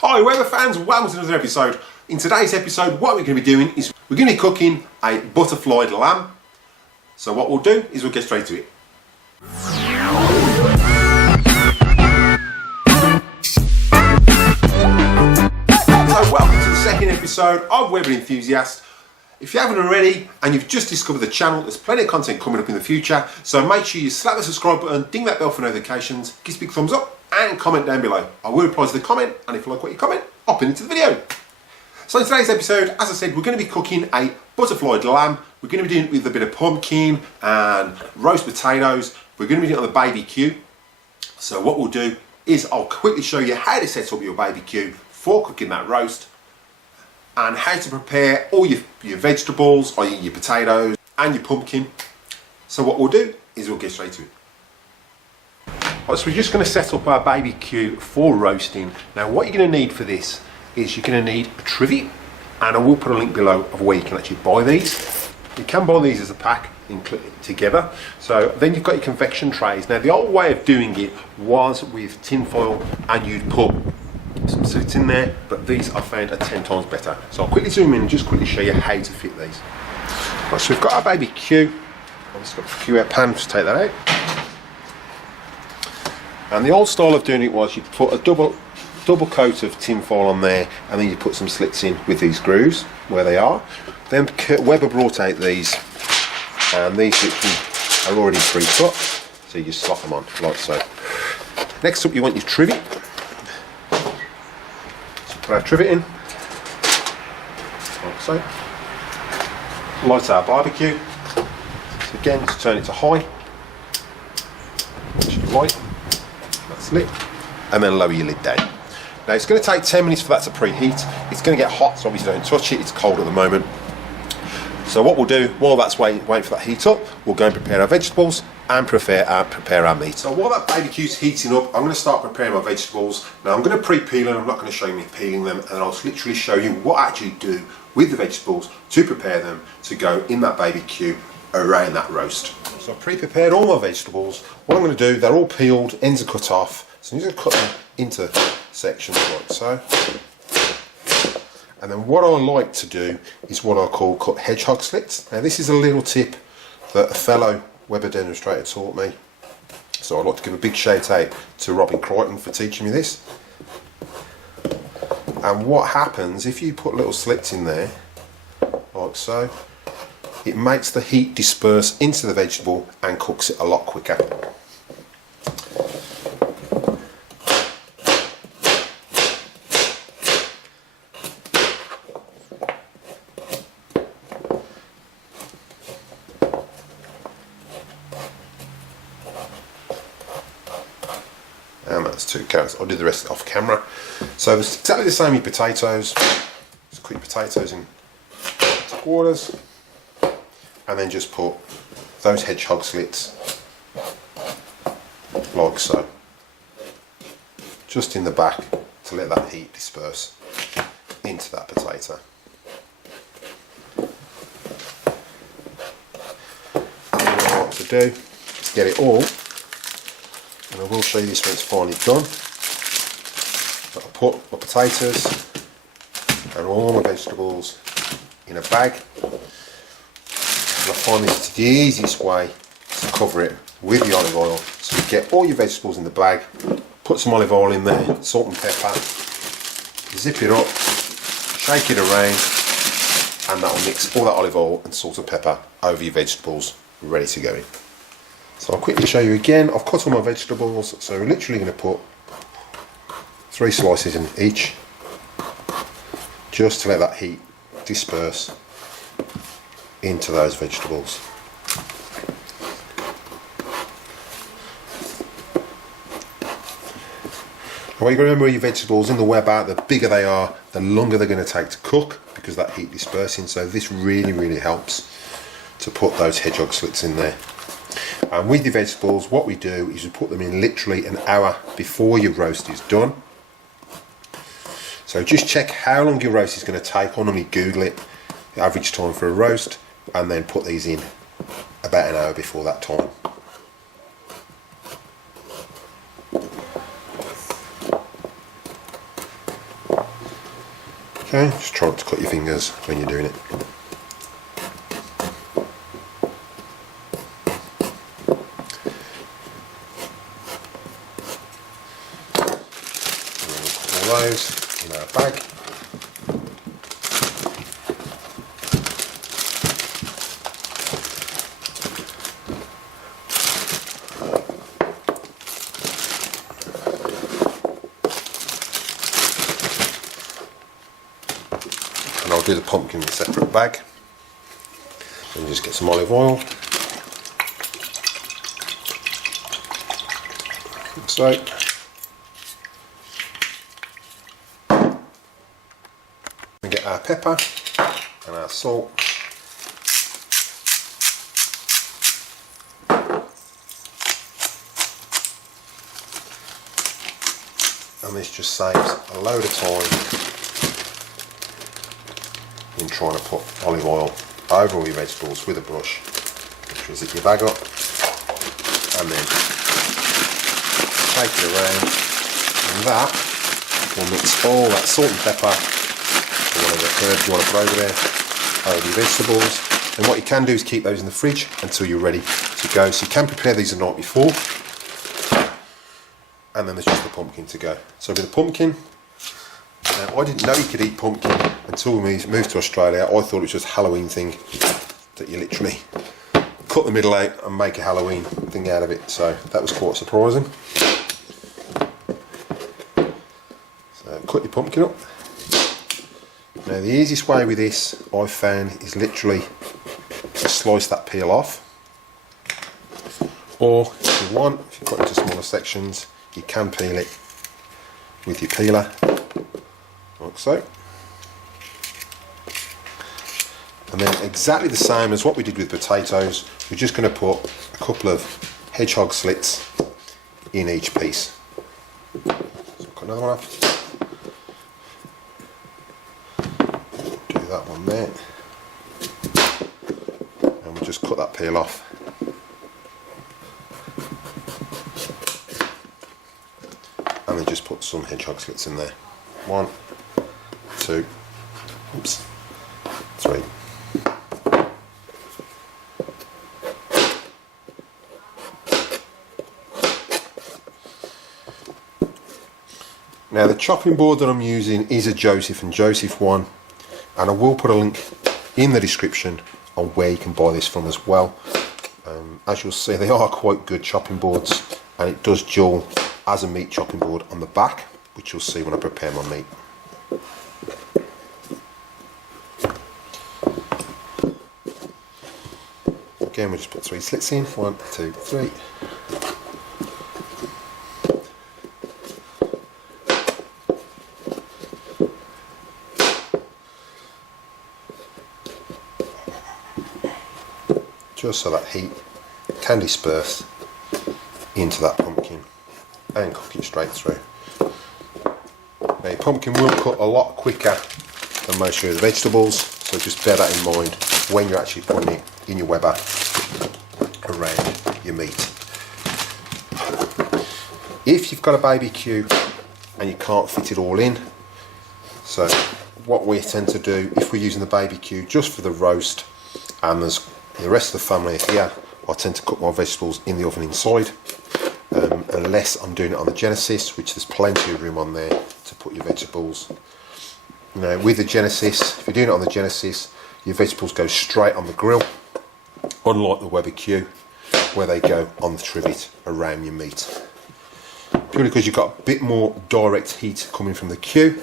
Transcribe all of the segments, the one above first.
Hi Weber fans, welcome to another episode. In today's episode, what we're going to be doing is we're going to be cooking a butterflied lamb. So what we'll do is we'll get straight to it. So welcome to the second episode of Weber Enthusiast. If you haven't already and you've just discovered the channel, there's plenty of content coming up in the future, so make sure you slap the subscribe button, ding that bell for notifications, give us a big thumbs up and comment down below. I will reply to the comment, and if you like what you comment, I'll pin it to the video. So in today's episode, as I said, we're going to be cooking a butterflied lamb. We're going to be doing it with a bit of pumpkin and roast potatoes. We're going to be doing it on the Baby Q. So what we'll do is I'll quickly show you how to set up your Baby Q for cooking that roast, and how to prepare all your vegetables, or your potatoes and your pumpkin. So what we'll do is we'll get straight to it. Right, so we're just going to set up our Baby Q for roasting. Now what you're going to need for this is you're going to need a trivet, and I will put a link below of where you can actually buy these. You can buy these as a pack together. So then you've got your convection trays. Now the old way of doing it was with tin foil, and you'd put some slits in there, but these I found are 10 times better. So I'll quickly zoom in and just quickly show you how to fit these. Right, so we've got our Baby Q. I've just got a Q out pan, just take that out. And the old style of doing it was you put a double coat of tin foil on there, and then you put some slits in with these grooves where they are. Then Weber brought out these, and these slits are already pre-cut, so you just slot them on like so. Next up, you want your trivet. Put our trivet in, like so. Light our barbecue. So again, just turn it to high. Which is light. That's lit. And then lower your lid down. Now it's going to take 10 minutes for that to preheat. It's going to get hot, so obviously don't touch it. It's cold at the moment. So what we'll do, while that's waiting for that heat up, we'll go and prepare our vegetables and prepare our meat. So while that Baby Q's heating up, I'm going to start preparing my vegetables. Now I'm going to pre-peel them. I'm not going to show you me peeling them, and I'll literally show you what I actually do with the vegetables to prepare them to go in that Baby Q around that roast. So I've pre-prepared all my vegetables. What I'm going to do, they're all peeled, ends are cut off. So I'm just going to cut them into sections like so. And then what I like to do is what I call cut hedgehog slits. Now this is a little tip that a fellow Weber demonstrator taught me. So I'd like to give a big shout out to Robin Crichton for teaching me this. And what happens if you put little slits in there, like so, it makes the heat disperse into the vegetable and cooks it a lot quicker. And that's 2 carrots. I'll do the rest off camera. So it's exactly the same with potatoes. Just cut your potatoes in quarters, and then just put those hedgehog slits like so, just in the back to let that heat disperse into that potato. And what to do is get it all. And I will show you this when it's finally done. So I'll put my potatoes and all my vegetables in a bag. And I find this is the easiest way to cover it with the olive oil. So you get all your vegetables in the bag, put some olive oil in there, salt and pepper, zip it up, shake it around, and that will mix all that olive oil and salt and pepper over your vegetables, ready to go in. So I'll quickly show you again. I've cut all my vegetables, so we're literally going to put 3 slices in each, just to let that heat disperse into those vegetables. Now you've got to remember your vegetables in the Weber, the bigger they are, the longer they're going to take to cook, because that heat dispersing. So this really helps to put those hedgehog slits in there. And with the vegetables, what we do is we put them in literally an hour before your roast is done. So just check how long your roast is going to take. I normally Google it, the average time for a roast, and then put these in about an hour before that time. Okay, just try not to cut your fingers when you're doing it. And then we'll put all those in our bag. And I'll do the pumpkin in a separate bag. And just get some olive oil. Like so. And get our pepper and our salt. And this just saves a load of time in trying to put olive oil over all your vegetables with a brush. Which will zip your bag up and then take it around, and that will mix all that salt and pepper or whatever herbs you want to put over there over your vegetables. And what you can do is keep those in the fridge until you're ready to go. So you can prepare these the night before, and then there's just the pumpkin to go. So with the pumpkin, I didn't know you could eat pumpkin until we moved to Australia. I thought it was just a Halloween thing, that you literally cut the middle out and make a Halloween thing out of it. So that was quite surprising. So cut your pumpkin up. Now the easiest way with this, I've found, is literally to slice that peel off. Or if you want, if you cut it into smaller sections, you can peel it with your peeler, like so. And then exactly the same as what we did with potatoes, we're just going to put a couple of hedgehog slits in each piece. So cut another one off. Do that one there. And we'll just cut that peel off. And then just put some hedgehog slits in there. 1, 2, oops, 3. Now the chopping board that I'm using is a Joseph and Joseph one, and I will put a link in the description on where you can buy this from as well. As you'll see, they are quite good chopping boards, and it does dual as a meat chopping board on the back, which you'll see when I prepare my meat. Again, we'll just put 3 slits in. 1, 2, 3. Just so that heat can disperse into that pumpkin and cook it straight through. Now your pumpkin will cook a lot quicker than most of the vegetables, so just bear that in mind when you're actually putting it in your Weber around your meat. If you've got a baby Q and you can't fit it all in, so what we tend to do, if we're using the baby Q just for the roast and there's the rest of the family here, I tend to cook my vegetables in the oven inside, unless I'm doing it on the Genesis, which there's plenty of room on there to put your vegetables. Now with the Genesis, if you're doing it on the Genesis, your vegetables go straight on the grill, unlike the Weber Q, where they go on the trivet around your meat. Purely because you've got a bit more direct heat coming from the Q,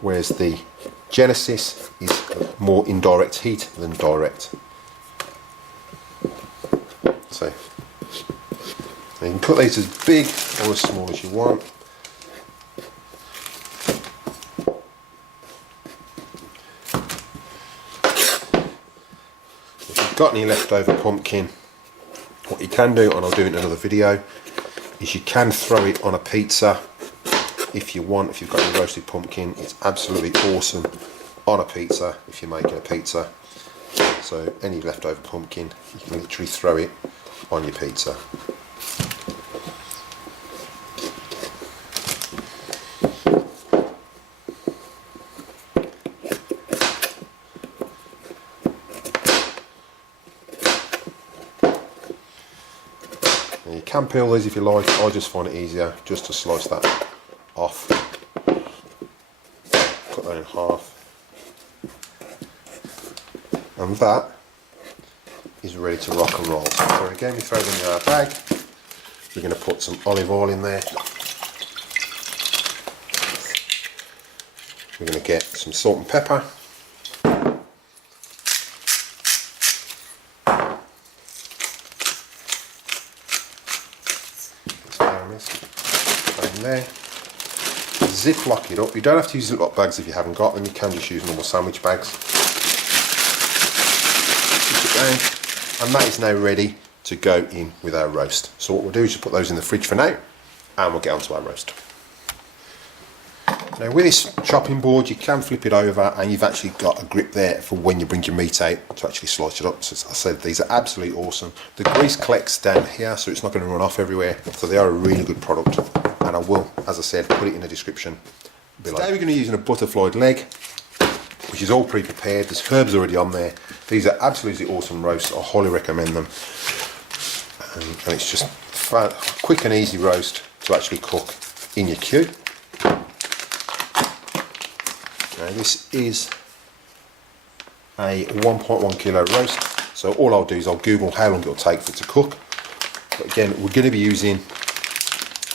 whereas the Genesis is more indirect heat than direct. So you can cut these as big or as small as you want. If you've got any leftover pumpkin, what you can do, and I'll do it in another video, is you can throw it on a pizza if you want. If you've got any roasted pumpkin, it's absolutely awesome on a pizza if you're making a pizza. So any leftover pumpkin, you can literally throw it on your pizza. can peel these if you like. I just find it easier just to slice that off. Cut that in half. And that is ready to rock and roll. So again, we throw them in our bag. We're going to put some olive oil in there. We're going to get some salt and pepper. In there. Ziploc it up. You don't have to use Ziploc bags if you haven't got them. You can just use normal sandwich bags. Push it down, and that is now ready to go in with our roast. So what we'll do is just put those in the fridge for now, and we'll get onto our roast. Now with this chopping board, you can flip it over, and you've actually got a grip there for when you bring your meat out to actually slice it up. So as I said, these are absolutely awesome. The grease collects down here, so it's not going to run off everywhere. So they are a really good product, and I will, as I said, put it in the description below. Today we're going to be using a butterflied leg, which is all pre-prepared. There's herbs already on there. These are absolutely awesome roasts. I highly recommend them. And it's just a quick and easy roast to actually cook in your queue. Now this is a 1.1 kilo roast, so all I'll do is I'll Google how long it'll take for it to cook. But again, we're going to be using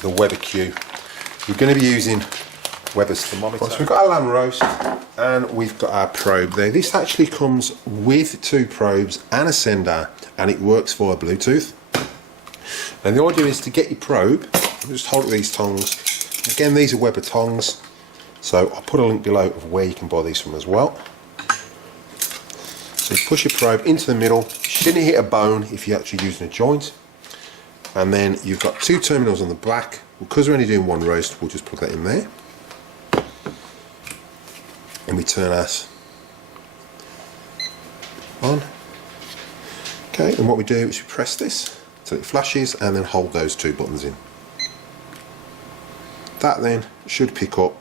the Weber Q. We're going to be using Weber's thermometer. So we've got our lamb roast and we've got our probe there. This actually comes with 2 probes and a sender, and it works via Bluetooth. And the idea is to get your probe, just hold these tongs. Again, these are Weber tongs. So I'll put a link below of where you can buy these from as well. So you push your probe into the middle, shouldn't hit a bone if you're actually using a joint. And then you've got 2 terminals on the back. Because we're only doing one roast, we'll just plug that in there. And we turn us on. Okay, and what we do is we press this till it flashes and then hold those 2 buttons in. That then should pick up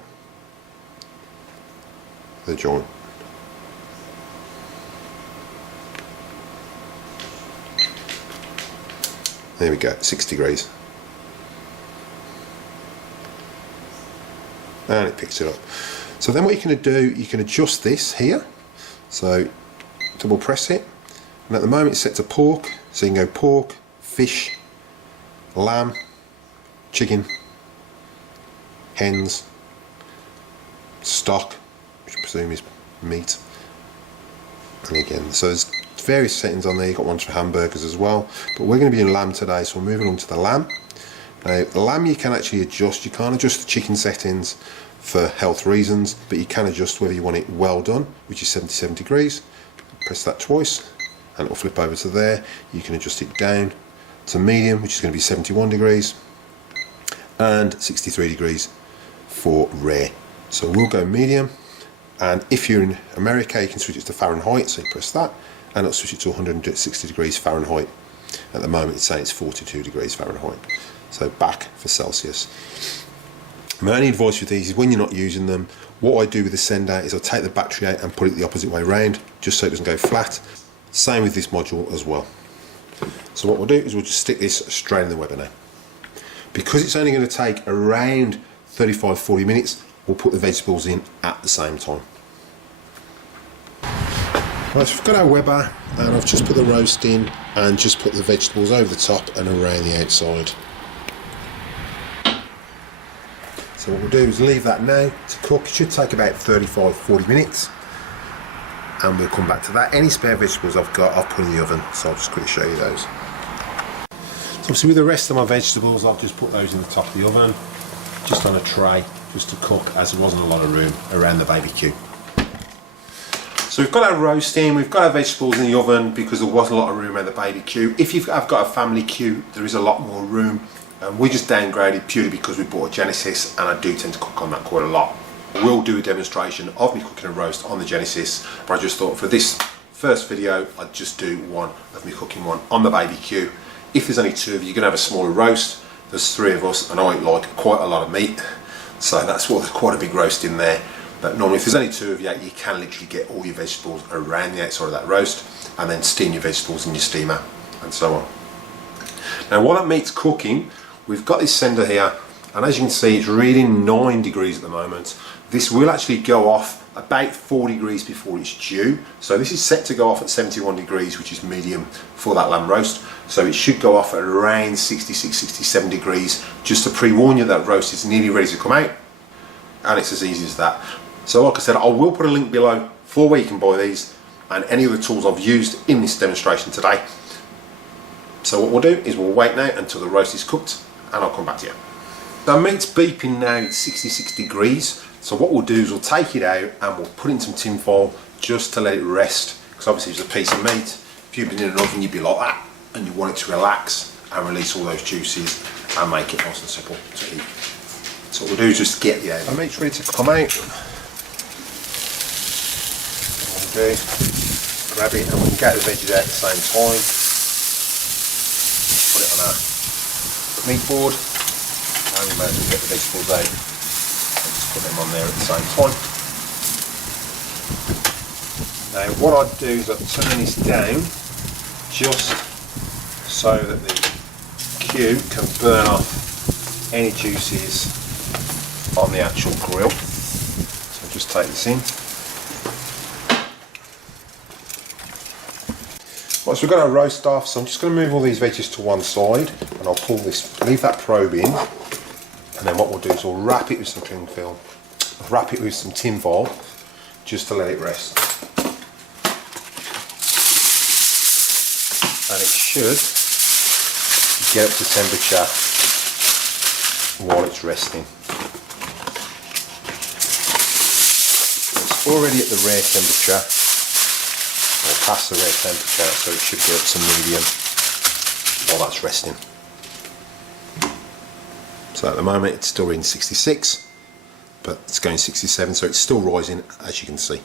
the joint. There we go, 6 degrees. And it picks it up. So then what you're going to do, you can adjust this here. So double press it. And at the moment it's set to pork. So you can go pork, fish, lamb, chicken, hens, stock, which I presume is meat. And again, so there's various settings on there. You've got ones for hamburgers as well, but we're going to be in lamb today, so we're moving on to the lamb. Now the lamb you can actually adjust. You can't adjust the chicken settings for health reasons, but you can adjust whether you want it well done, which is 77 degrees. Press that twice and it will flip over to there. You can adjust it down to medium, which is going to be 71 degrees, and 63 degrees for rare. So we'll go medium. And if you're in America, you can switch it to Fahrenheit, so you press that and it'll switch it to 160 degrees Fahrenheit. At the moment it's saying it's 42 degrees Fahrenheit, so back for Celsius. My only advice with these is when you're not using them, what I do with the sender is I'll take the battery out and put it the opposite way around, just so it doesn't go flat. Same with this module as well. So what we'll do is we'll just stick this straight in the Weber now. Because it's only going to take around 35-40 minutes, we'll put the vegetables in at the same time. Right, so we've got our Weber and I've just put the roast in and just put the vegetables over the top and around the outside. So what we'll do is leave that now to cook. It should take about 35-40 minutes and we'll come back to that. Any spare vegetables I've got, I've put in the oven, so I'll just quickly show you those. So obviously with the rest of my vegetables, I've just put those in the top of the oven, just on a tray, just to cook, as there wasn't a lot of room around the Baby Q. So we've got our roast in, we've got our vegetables in the oven because there wasn't a lot of room around the Baby Q. If you've got a Family Q, there is a lot more room. We just downgraded purely because we bought a Genesis and I do tend to cook on that quite a lot. I will do a demonstration of me cooking a roast on the Genesis, but I just thought for this first video I'd just do one of me cooking one on the Baby Q. If there's only 2 of you, you're going to have a smaller roast. There's 3 of us and I like quite a lot of meat, so that's what there's quite a big roast in there. But normally if there's only 2 of you, you can literally get all your vegetables around the outside of that roast and then steam your vegetables in your steamer and so on. Now while that meat's cooking, we've got this sender here, and as you can see it's reading 9 degrees at the moment. This will actually go off about 4 degrees before it's due. So this is set to go off at 71 degrees, which is medium for that lamb roast. So it should go off at around 66, 67 degrees, just to pre-warn you that roast is nearly ready to come out. And it's as easy as that. So like I said, I will put a link below for where you can buy these and any other tools I've used in this demonstration today. So what we'll do is we'll wait now until the roast is cooked and I'll come back to you. The meat's beeping now at 66 degrees. So what we'll do is we'll take it out and we'll put it in some tin foil just to let it rest. Because obviously it's a piece of meat. If you've been in an oven, you'd be like that, and you want it to relax and release all those juices and make it nice and simple to eat. So what we'll do is just get the out. The meat's ready to come out. Okay, grab it and we can get the veggies out at the same time. Put it on our meat board and we might as well get the vegetables out and just put them on there at the same time. Now what I'd do is I'd turn this down just so that the Q can burn off any juices on the actual grill. So just take this in. Right, so we've got our roast off, so I'm just going to move all these veggies to one side and I'll pull this, leave that probe in, and then what we'll do is we'll wrap it with some cling film, wrap it with some tin foil just to let it rest. And it should get up to temperature while it's resting. It's already at the rare temperature, or past the rare temperature, so it should get up to medium while that's resting. So at the moment it's still in 66, but it's going 67, so it's still rising, as you can see.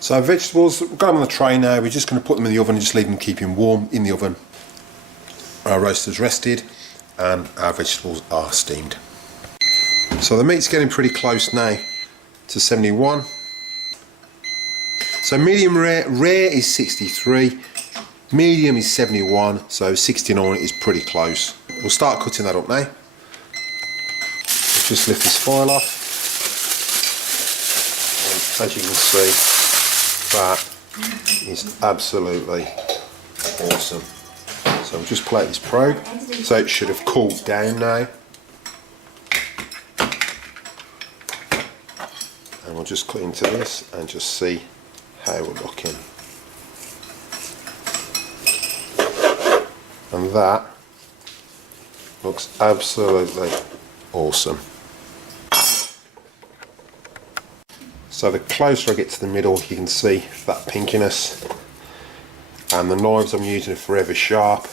So our vegetables, we've got them on the tray now. We're just going to put them in the oven and just leave them keeping warm in the oven. Our roaster's rested and our vegetables are steamed. So the meat's getting pretty close now to 71. So medium rare is 63, medium is 71, so 69 is pretty close. We'll start cutting that up now. We'll just lift this foil off. And as you can see, that is absolutely awesome. So we'll just plate this probe. So it should have cooled down now. And we'll just cut into this and just see how we're looking. And that looks absolutely awesome. So the closer I get to the middle, you can see that pinkiness, and the knives I'm using are forever sharp,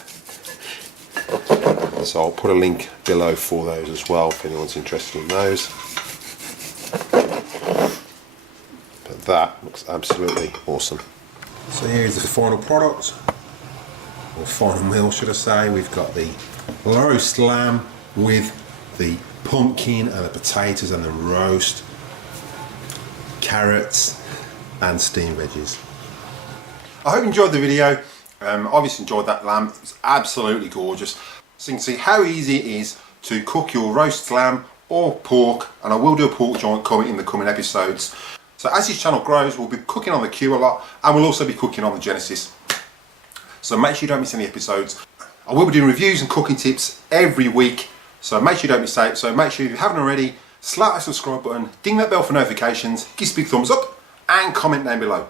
so I'll put a link below for those as well if anyone's interested in those. But that looks absolutely awesome. So here's the final product, or final meal should I say. We've got the roast lamb with the pumpkin and the potatoes and the roast, carrots and steamed veggies. I hope you enjoyed the video. Obviously enjoyed that lamb. It was absolutely gorgeous. So you can see how easy it is to cook your roast lamb or pork, and I will do a pork joint coming in the coming episodes. So as this channel grows, we'll be cooking on the Q a lot, and we'll also be cooking on the Genesis. So make sure you don't miss any episodes. I will be doing reviews and cooking tips every week, so make sure you don't miss out. So make sure if you haven't already, slap that subscribe button, ding that bell for notifications, give us a big thumbs up, and comment down below.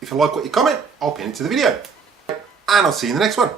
If you like what you comment, I'll pin it to the video. And I'll see you in the next one.